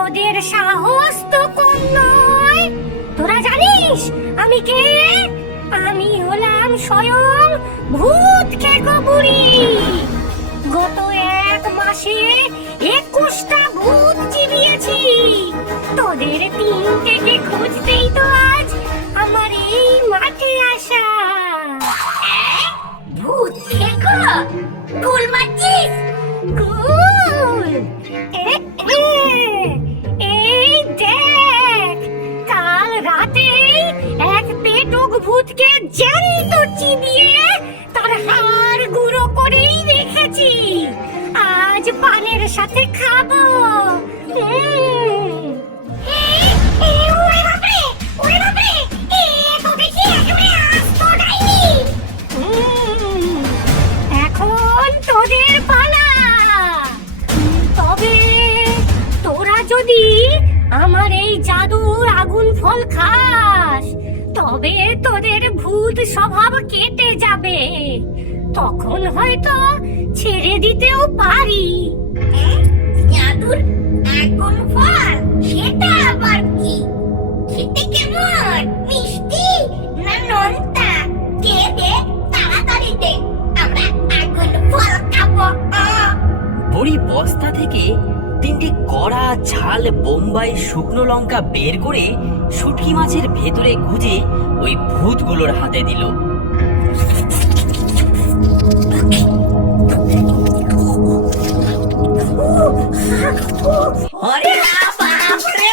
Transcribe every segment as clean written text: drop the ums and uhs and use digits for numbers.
তোদের সাহস তো কম নয়। তোরা জানিস আমি কে? আমি হলাম স্বয়ং ভূত খেকো বুড়ি। গত 1 মাসে 21টা ভূত চিবিয়েছি। তোদের 3টেকে খুঁজতেই তো আজ আমার এই মাঠে আসা। ভূত খেকো গোল মারছিস? গোল? এই দেখ, কাল রাতে এক পেটুক ভূতকে জ্যান্ত চিবিয়ে তার হাড় গুঁড়ো করেই রেখেছি। আজ পানের সাথে খাবো। এখন তোদের পালা। তবে তোরা যদি আমার এই জাদুর আগুন ফল খাস, তবে তোদের ভূত স্বভাব কেটে যাবে। তখন হয়তো ছেড়ে দিতেও পারি। জাদুর আগুন ফল? সেটা আবার কি? খেতে কেমন? মিষ্টি না নোনতা? কে দে, তাড়াতাড়ি দে, আমরা আগুন ফল খাবো। বুড়ি বস্তা থেকে 3টে কড়া ঝাল বোম্বাই শুকনো লঙ্কা বের করে শুটকি মাছের ভেতরে গুজে ওই ভূতগুলোর হাতে দিল। ওরে বাপ রে,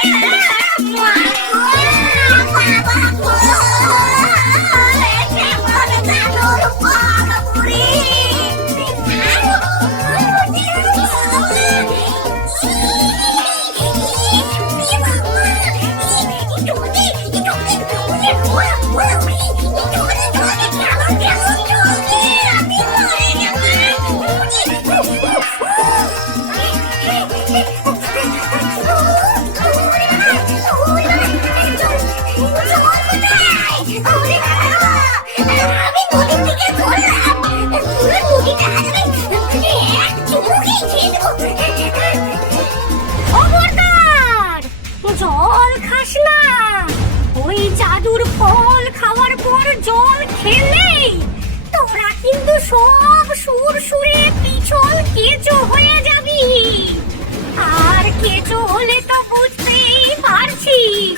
জল খাস না। ওই জাদুর ফল খাওয়ার পর জল খেলেই তোরা কিন্তু সব সুরসুরে পিছল কেঁচো হয়ে যাবি। আর কেঁচো হলে তো বুঝতেই পারছিস,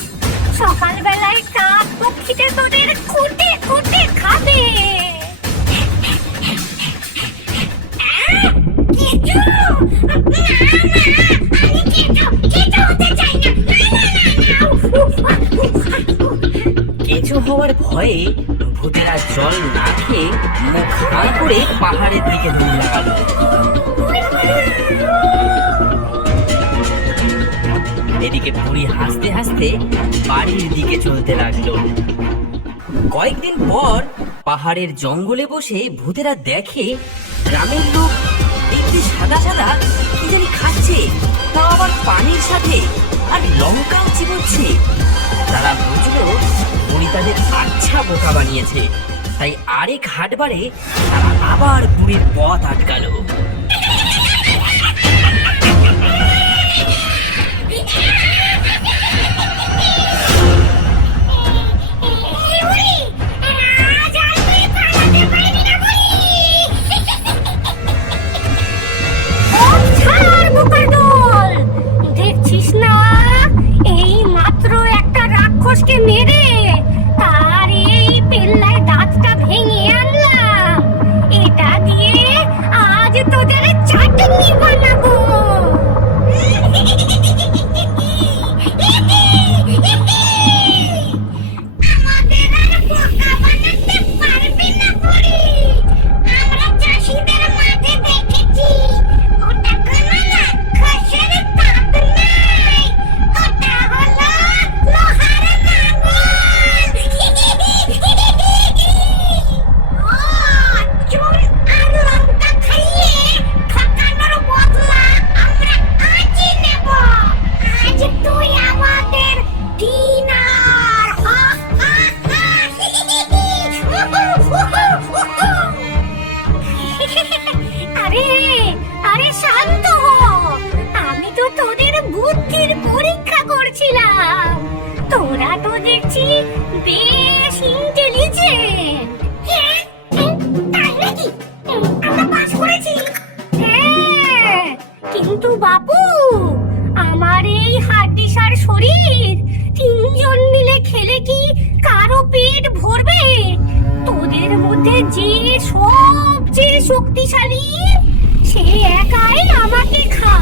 সকালবেলায় কাক পক্ষীতে তোদের খুঁটে খুঁটে খাবে। কেঁচো হওয়ার ভয়ে ভূতেরা জল না খেয়ে মুখ হাঁ করে পাহাড়ের দিকে দৌড় লাগালো। এদিকে বুড়ি হাসতে হাসতে বাড়ির দিকে চলতে লাগলো। কয়েকদিন পর পাহাড়ের জঙ্গলে বসে ভূতেরা দেখে গ্রামের লোক একটি সাদা সাদা কি জানি খাচ্ছে, তাও আবার পানির সাথে, আর লঙ্কাও চিবোচ্ছে। তারা বুঝলো বুড়ি তাদের আচ্ছা বোকা বানিয়েছে, তাই আরেক হাটবারে তারা আবার বুড়ির পথ আটকালো। দেখছিস না, এই মাত্র একটা রাক্ষসকে মেরে তার এই পেল্লায় দাঁতটা ভেঙে আনলাম। এটা দিয়ে আজ তোদের সবচেয়ে শক্তিশালী, সে একাই আমাকে খা।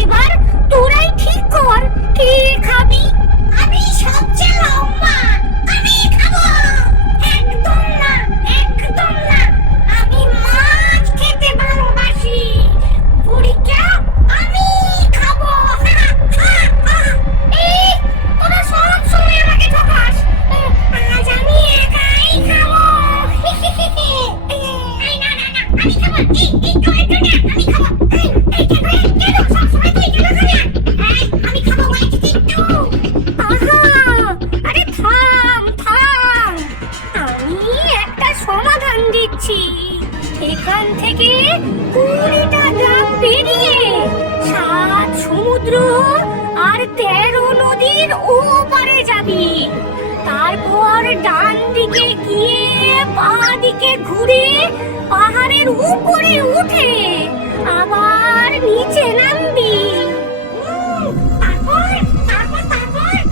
এবার তোরাই ঠিক কর কে খাবি। আমি সবচেয়ে লম্বা, আমি খাবো। একদম না, একদম না, আমি মাছ খেতে ভালোবাসি। বুড়িটা আমি খাবো। এই, তোরা সব সময় আমাকে ঠকাস। আজ আমি একাই খাবো। এই, না, না, না, আমি খাবো। এই, তো, আমি খাবো। এই, কেন সবসময় তুই কেন খাবি? আমি খাবো বলছি কিন্তু। আহা, আরে থাম থাম, আমি একটা সমাধান দিচ্ছি। এখান থেকে 20টা গ্রাম পেরিয়ে 7 সমুদ্র আর 13 নদীর ওপারে যাবি। তারপর ডান দিকে গিয়ে বাঁ দিকে ঘুরে পাহাড়ের উপরে উঠে আবার নিচে নামবি।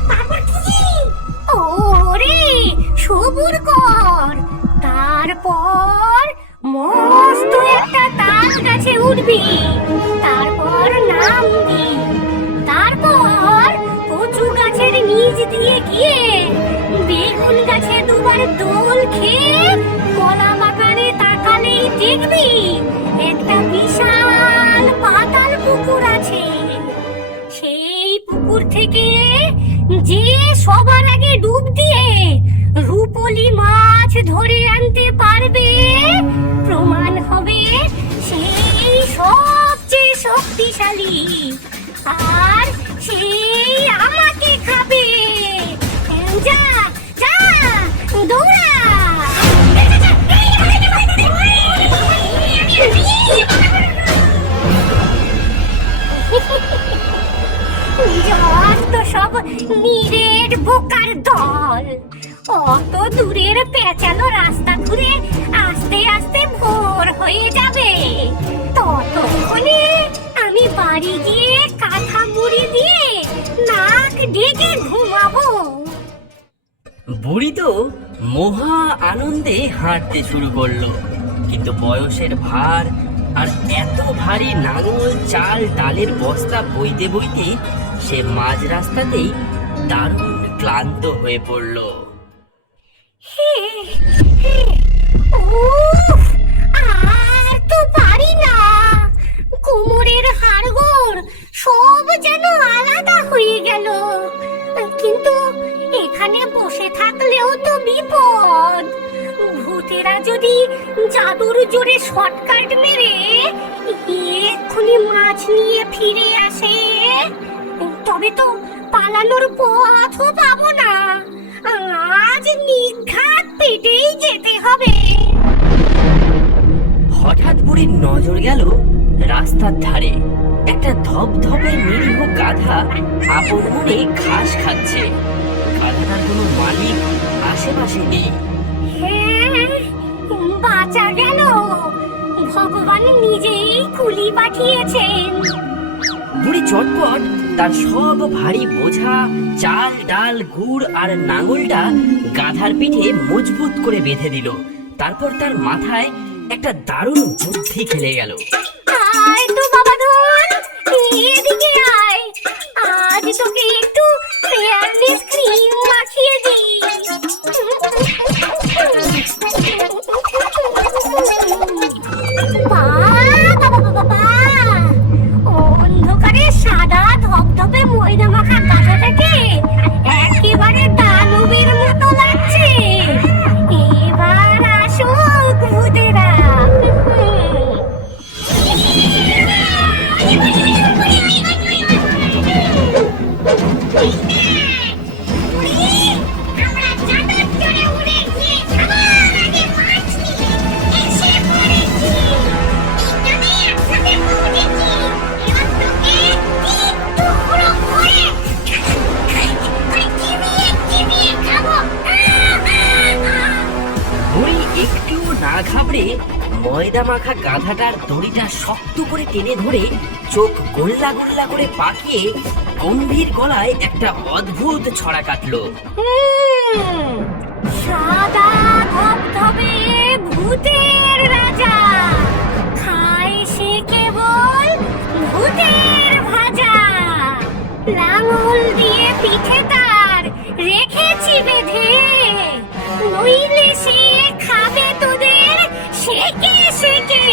তারপর কি? ওরে সবুর কর। তারপর মস্ত একটা তাল গাছে উঠবি, তারপর নামবি, তারপর কচু গাছের নিচ দিয়ে গিয়ে বেগুন গাছে দুবার দোল খেয়ে কলা বাগানে তাকালেই দেখবি একটা বিশাল পাতাল পুকুর আছে। সেই পুকুর থেকে যে সবার আগে ডুব দিয়ে রূপলি মাছ ধরে আনতে পারবে, প্রমাণ হবে সেই সবচেয়ে শক্তিশালী, আর সেই আমাকে খাবে। যা যা, দৌড়া। যত সব নিরেট বোকার দল, অত দূরের পেঁচালো রাস্তা ঘুরে আস্তে আস্তে ভোর হয়ে যাবে। ততক্ষণে আমি বাড়ি গিয়ে কাঁথা মুড়ি দিয়ে নাক ডেকে ঘুমাবো। বুড়ি তো মহা আনন্দে হাঁটতে শুরু করলো, কিন্তু বয়সের ভার আর এত ভারী নাঙল চাল ডালের বস্তা বইতে বইতে সে মাঝ রাস্তাতেই দারুণ ক্লান্ত হয়ে পড়ল। উফ, আর তো পারি না। কোমরের হাড়গোড় সব যেন আলাদা হয়ে গেল। কিন্তু এখানে বসে থাকলেও তো বিপদ। ভূতেরা যদি জাদুর জোরে শর্টকাট মেরে এক্ষুনি মাছ নিয়ে ফিরে আসে, তবে তো পালানোর পথও পাবো না। আজ নিঘাত পেটেই যেতে হবে। হঠাৎ বুড়ির নজর গেল রাস্তার ধারে একটা ধপধপে নিরীহ গাধা আপন মনে ঘাস খাচ্ছে। গাধাটার কোনো মালিক আশেপাশে নেই। হ্যাঁ, বাঁচা গেল। ভগবান নিজেই কুলি পাঠিয়েছেন। বুড়ি চটপট তার সব ভারী বোঝা চাল ডাল গুড় আর নাঙলটা গাধার পিঠে মজবুত করে বেঁধে দিল। তারপর তার মাথায় একটা দারুণ বুদ্ধি খেলে গেল। আয় তো বাবা ধন, এদিকে আয়। আজ তোকে একটু ফেয়ারনেস ক্রিম মাখিয়ে দিই। অন্ধকারে সাদা ধপধপে ময়দা মাখা গাধাটাকে একেবারে দানবের মতো লাগছে। এবার আসুক ভূতেরা। বুড়ি একটুও না ঘাবড়ে ময়দা মাখা গাধাটার দড়িটা শক্ত করে টেনে ধরে চোখ গোল্লা গোল্লা করে পাকিয়ে গম্ভীর গলায় একটা অদ্ভুত ছড়া কাটলো। সাদা ধবধবে ভূতে ভূতের ভাজা, লাঙল দিয়ে পিঠে তার রেখেছি বেঁধে, নইলে সে খাবে তোদের সেকে সেকে।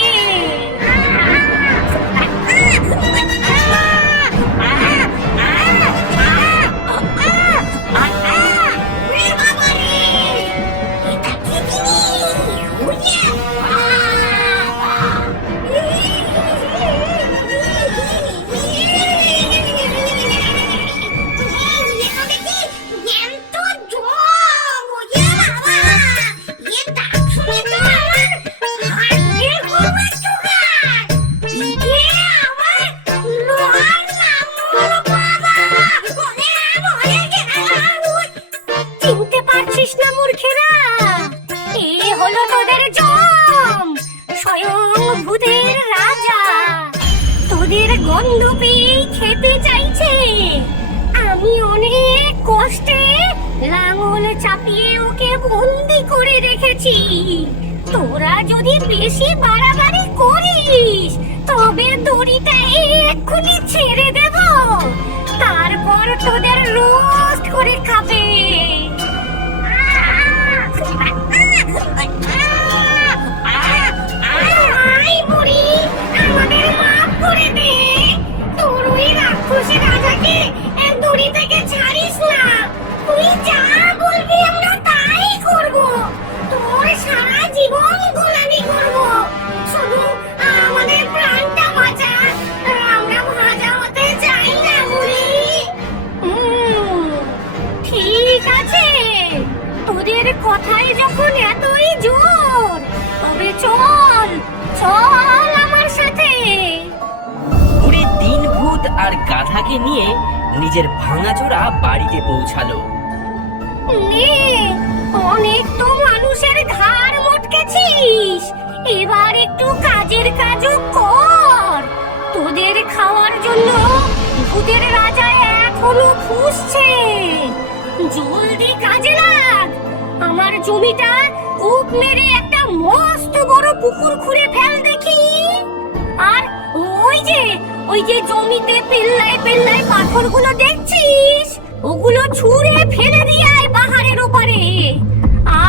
চিনতে পারছিস না মূর্খেরা? এ হলো তোদের জম, স্বয়ং ভূতের রাজা। তোদের গন্ধ পেয়েই খেতে চাইছে। আমি অনেক কষ্টে লাঙল চাপিয়ে ওকে বন্দি করে রেখেছি। তোরা যদি বেশি বাড়াবাড়ি করিস তবে দড়িটা এক্ষুনি ছেড়ে দেব, তারপর তোদের রোস্ট করে খাবে। আমাদের মাফ করে দে, তোর ওই রাক্ষসী রাজাকে দড়ি থেকে ছাড়িস না। তুই যা বলবি আমরা তাই করব, তোর সারা জীবন গোলামি করব। শুধু আমাদের প্রাণটা বাঁচা, আমরা ভাজা হতে চাই না বুড়ি। ঠিক আছে, তোদের কথায় যখন এতই জোর, তবে চল চল আমার সাথে। বুড়ি তিন ভূত আর গাধাকে নিয়ে নিজের ভাঙাচোরা বাড়িতে পৌঁছালো। নে, অনেক তো মানুষের ঘাড় মটকেছিস, এবার একটু কাজের কাজও কর। তোদের খাওয়ার জন্য ভূতের রাজা এখনো ফুঁসছে। জলদি কাজে লাগ, আমার জমিটা কূপ মেরে একটা মস্ত বড় পুকুর খুঁড়ে ফেল দেখি। আর ওই যে জমিতে পেল্লায় পেল্লায় পাথরগুলো দেখছিস, ওগুলো ছুঁড়ে ফেলে দিয়ে আয় পাহাড়ের ওপারে।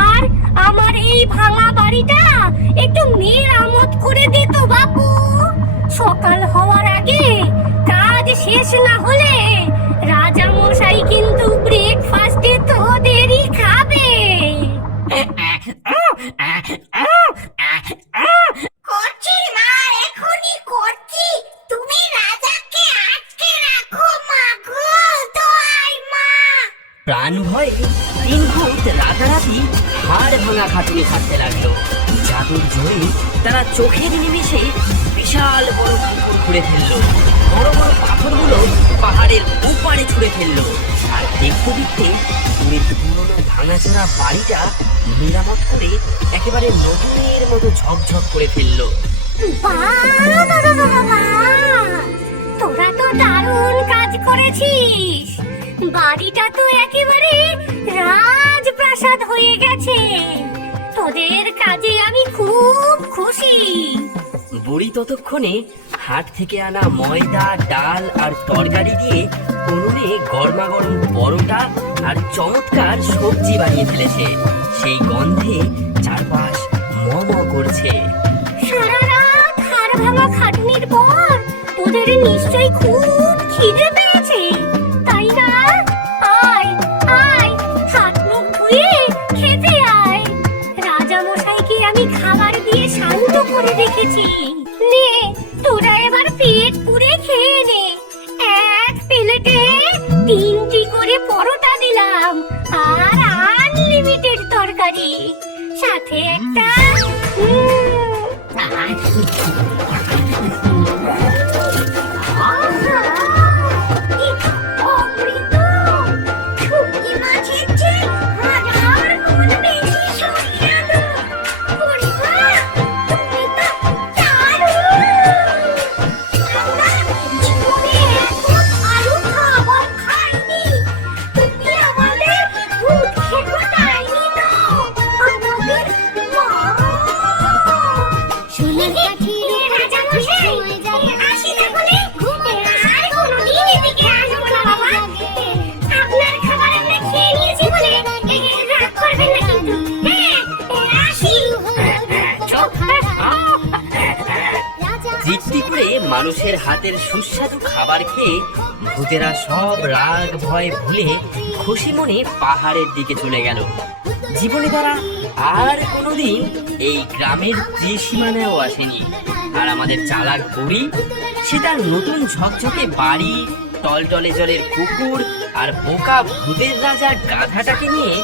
আর আমার এই ভাঙা বাড়িটা একটু মেরামত করে দে তো বাপু। সকাল হওয়ার আগে কাজ শেষ না হলে রাজা মশাই কিন্তু ব্রেকফাস্টে তোদেরই খাবে। করছি মা, এখনই করছি। তুমি রাজাকে আটকে রাখো মা গো, দোয়াই মা। প্রাণ ভয়ে তিন ভূত রাতারাতি হাড় ভাঙা খাটুনি খাটতে লাগলো। জাদুর জোরে তারা চোখের নিমেষে বিশাল বড় পুকুর খুঁড়ে ফেললো। বড় বড় পাথরগুলো পাহাড়ের উপারে ছুঁড়ে ফেললো। আর দেখতে দেখতে পুরীর পুরোনো ভাঙাচোরা বাড়িটা মেরামত করে একেবারে নতুনের মতো ঝকঝক করে ফেললো। তোরা তো দারুণ কাজ করেছিস। বাড়িটা তো একেবারে রাজপ্রাসাদ হয়ে গেছে। তোদের কাজে আমি খুব খুশি। বুড়ি ততক্ষণে হাট থেকে আনা ময়দা, ডাল আর তরকারি দিয়ে উনুনে গরমাগরম পরোটা আর চমৎকার সবজি বানিয়ে ফেলেছে। সেই গন্ধে চারপাশ ম করছে। সারা রাত হাড় ভাঙা খাটনির পর তোদের নিশ্চয়ই খুব খিদে পেয়েছে, তাই না? আয় আয়, হাত মুখ ধুয়ে খেতে আয়। রাজা মশাইকে আমি খাবার দিয়ে শান্ত করে রেখেছি। নে, তোরা এবার পেট পুরে খেয়ে নে। এক প্লেটে 3টি করে পরোটা দিলাম আর আনলিমিটেড তরকারি, সাথে একটা রাজা মশাই তৃপ্তি করে মানুষের হাতের সুস্বাদু খাবার খেয়ে ভূতেরা সব রাগ ভয় ভুলে খুশি মনে পাহাড়ের দিকে চলে গেল। জীবনে তারা আর কোনোদিন এই গ্রামের ত্রিসীমানায়ও আসেনি। আর আমাদের চালাক বুড়ি, সে তার নতুন ঝকঝকে বাড়ি, টলটলে জলের পুকুর আর বোকা ভূতের রাজা গাধাটাকে নিয়ে